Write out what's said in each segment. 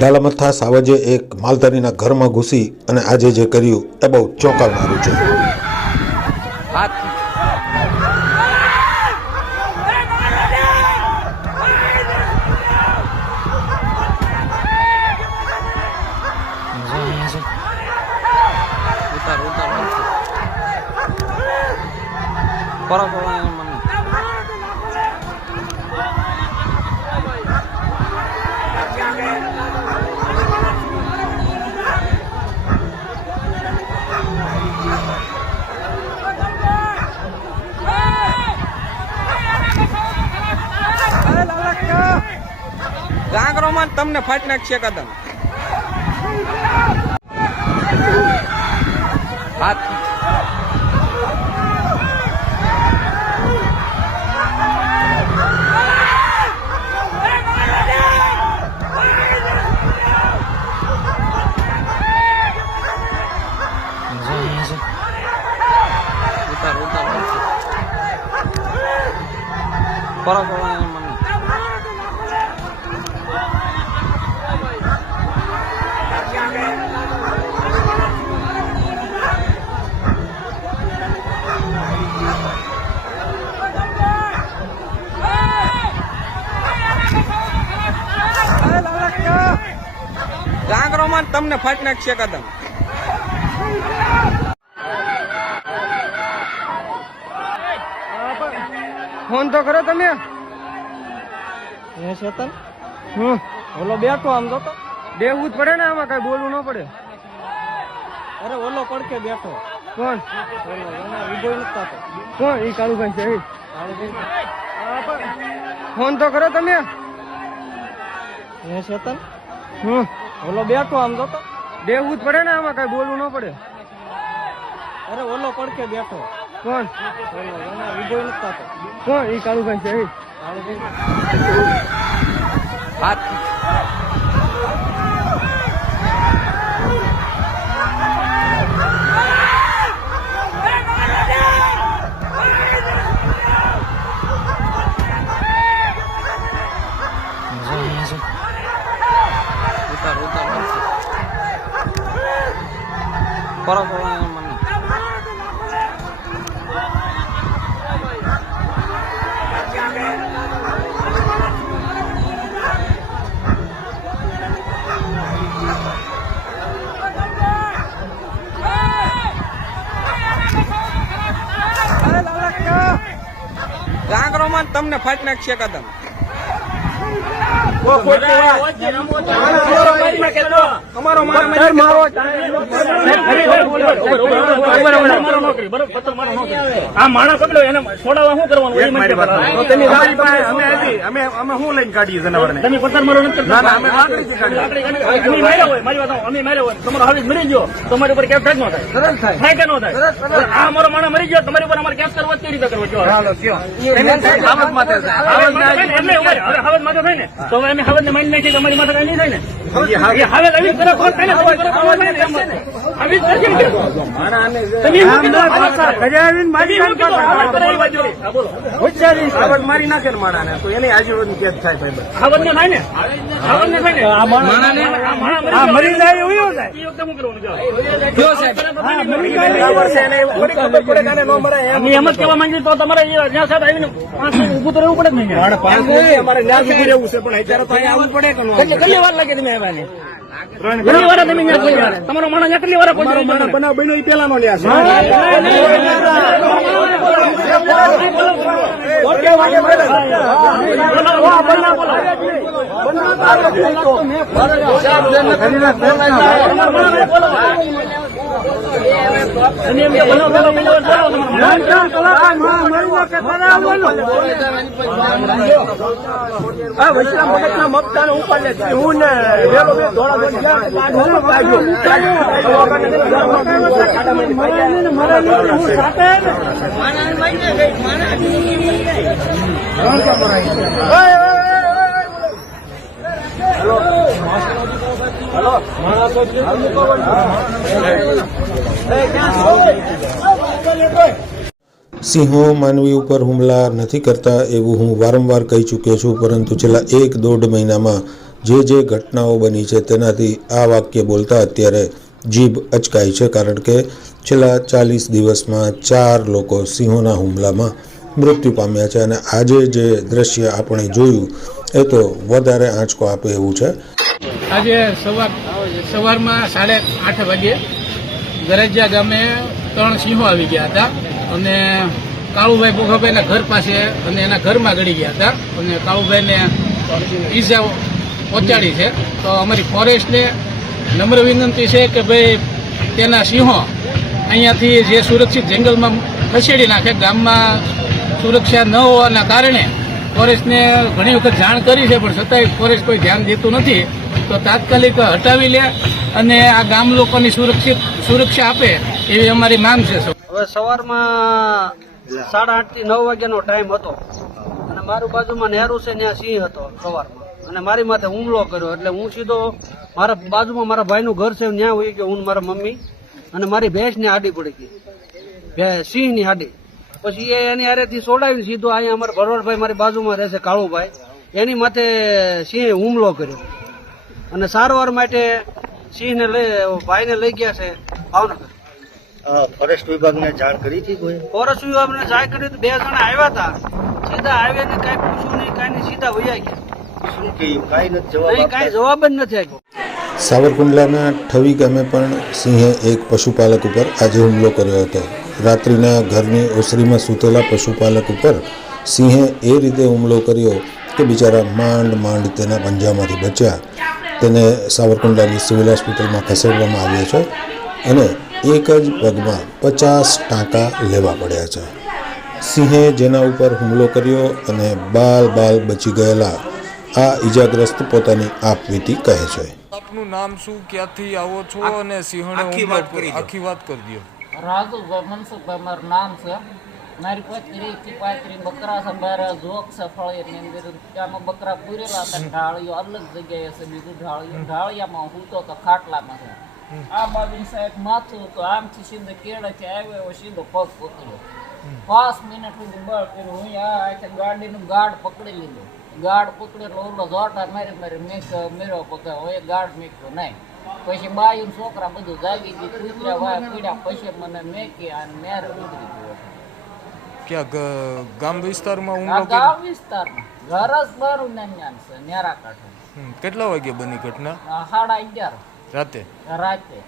દાલામથા સાવજે એક માલધારીના ઘરમાં ઘૂસી અને આજે જે કર્યું એ બહુ ચોંકાવનારું છે. ગાંગરોમાં તમને ફાટ નાખશે કદમ હાથ ઉતાર ઉતાર ગાંગરોમાં તમને ફાટ નાખશે કદમ ફોન તો કરો તમે ચેતન ઓલો બેઠો આમ તો બેવું જ પડે ને આમાં કઈ બોલવું ન પડે. અરે ઓલો પડકે બેઠો કોણ ઉભો નથી કોણ એ કાળુભાઈ છે ફોન તો કરો તમે ચેતન ઓલો બેઠો આમ તો બેવું જ પડે ને આમાં કઈ બોલવું ન પડે. અરે ઓલો પડકે બેઠો કોણ ઉભો નથી કોણ એ કાળુભાઈ છે હાથ ઉતાર ઉતાર ગાંગરોમાં તમને ફાટ નાખશે કદમ માણસ પકડો એને છોડાવવા શું કરવાનું શું લઈને કાઢીએ જનાવર તમે પથ્થર મારો નથી તમારો હાવી મરી ગયો તમારી ઉપર કેસ થાય ન થાય કે ન થાય આ મારો માણસ મરી ગયો તમારી ઉપર અમારે કેસ કરવો કેવી રીતે કરવો હાવત માથે થાય ને તો અમે હાવત ને માની નાખીએ અમારી માથે કઈ નહીં થાય ને હાવત આવી તરફ થાય ને મારી નાખે ને માણા તો એને આજીવન કેદ થાય હાવત ને થાય ને હાવત ને થાય ને મરી જાય એવું થાય એ વખતે શું કરવાનું એમ જ કેવા માંગીએ તો તમારે જ્યાં સાથે આવીને ઉભું તો રહેવું પડે જ નહીં અમારે ત્યાં સુધી રહેવું છે પણ અત્યારે તો અહીંયા આવવું પડે કે કેટલી વાર લાગે તમે આવ્યા ઘણી વાર તમે તમારો માણસ કેટલી વાર બનાવ બન્યો એ પેલા નો લ્યા સિંહો માનવી ઉપર હુમલા નથી કરતા એવું હું વારંવાર કહી ચૂક્યો છું, પરંતુ છેલ્લા 1-1.5 મહિનામાં જે ઘટનાઓ બની છે તેનાથી આ વાક્ય બોલતા અત્યારે જીભ અચકાય છે, કારણ કે છેલ્લા 40 દિવસમાં 4 લોકો સિંહોના હુમલામાં મૃત્યુ પામ્યા છે. અને આજે જે દ્રશ્ય આપણે જોયું એ તો વધારે આંચકો આપે એવું છે. આજે સવારમાં 8:30 વાગે ગરજિયા ગામે 3 સિંહો આવી ગયા હતા અને કાળુભાઈ બોઘાભાઈના ઘર પાસે અને એના ઘરમાં ગળી ગયા હતા અને કાળુભાઈને ઈજા પહોંચાડી છે. તો અમારી ફોરેસ્ટને નમ્ર વિનંતી છે કે ભાઈ તેના સિંહો અહીંયાથી જે સુરક્ષિત જંગલમાં ખસેડી નાખે. ગામમાં સુરક્ષા ન હોવાના કારણે ફોરેસ્ટને ઘણી વખત જાણ કરી છે, પણ છતાંય ફોરેસ્ટ કોઈ ધ્યાન દેતું નથી. તો તાત્કાલિક હટાવી લે અને આ ગામ લોકોની સુરક્ષા આપે એવી અમારી માંગ છે. હવે સવારમાં 8:30 થી 9 વાગ્યાનો ટાઈમ હતો અને મારું બાજુમાં નેરું છે, ત્યાં સિંહ હતો સવારમાં અને મારી માથે હુમલો કર્યો. એટલે હું સીધો મારા બાજુમાં મારા ભાઈનું ઘર છે ત્યાં હોઈ ગયો, હું ને મારા મમ્મી, અને મારી ભેંસની હાડી પડી ગઈ, સિંહની હાડી. પછી એની હારેથી છોડાવીને સીધો અહીંયા અમારા ભરવાડભાઈ મારી બાજુમાં રહેશે કાળુભાઈ, એની માથે સિંહે હુમલો કર્યો અને સારવાર માટે સિંહને ભાઈને લઈ ગયા છે ભાવનગર. ફોરેસ્ટ વિભાગને જાણ કરી હતી કોઈ? ફોરેસ્ટ વિભાગને જાણ કરી, 2 જણા આવ્યા હતા, સીધા આવ્યા ને કઈ પૂછ્યું નહીં, કઈ નહીં, સીધા વયા ગયા. શું કહ્યું? કઈ જવાબ જ નથી આપ્યો. સાવરકુંડલાના ઠવી ગામે પણ સિંહે એક પશુપાલક ઉપર આજે હુમલો કર્યો હતો. રાત્રિના ઘરની ઓસરીમાં સૂતેલા પશુપાલક ઉપર સિંહે એ રીતે હુમલો કર્યો કે બિચારા માંડ તેના પંજામાંથી બચ્યા. તેને સાવરકુંડલાની સિવિલ હોસ્પિટલમાં ખસેડવામાં આવ્યો છે અને એક જ પગમાં 50 ટાંકા લેવા પડ્યા છે. સિંહે જેના ઉપર હુમલો કર્યો અને બાલ બચી ગયેલા આ ઈજાગ્રસ્ત પોતાની આપવીતી કહે છે. આપનું નામ શું, ક્યાંથી આવો છો અને સિંહણે આખી વાત કરી દો. રાજુભાઈ મનસુખભાઈ મારું નામ છે. મારી 35 થી 35 બકરા છે, બારે જોક છે ફળીની અંદર. ત્યાંમાં બકરા પૂરેલા હતા, ઢાળીઓ અલગ જગ્યાએ છે, બીજું ઢાળિયામાં હું તો ખાટલામાં છે. આ બાજુ સાહેબ માથું તો આમથી સીધો કેળેથી આવ્યો, સીધો પગ પકડ્યો. 5 મિનિટ સુધી બળ કર્યું. હું આ ગાડીનું ગાર્ડ પકડી લીધું. ગાર્ડ પકડેલો ઓલો જોટા મારી મેળો પકડ્યો. હવે ગાર્ડ મેક્યો નહીં. પછી બાયું છોકરા બધું જાગી ગયું, કૂતરા વાય પીડ્યા. પછી મને મેકી અને મેર ઉતરી ગયો. ક્યાં ગામ વિસ્તારમાં ગામ વિસ્તારમાં ઘર જ બારું નાન્યાન છે, નેરા કાંઠે. કેટલા વાગે બની ઘટના? 11:30 રાતે. 11:30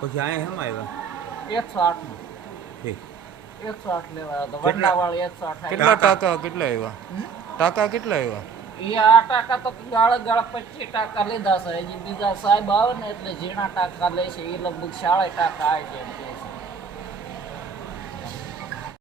પછી અહીંયા આવ્યા 108 108 લેવા હતો. વડલાવાળી 108. કેટલા ટાંકા કેટલા આવ્યા? એ આ ટાંકા તો ગાળે 25 ટાંકા લીધા છે. હજી બીજા સાહેબ આવે ને એટલે ઝીણા ટાંકા લે છે. એ લગભગ 40 ટાંકા આવે છે.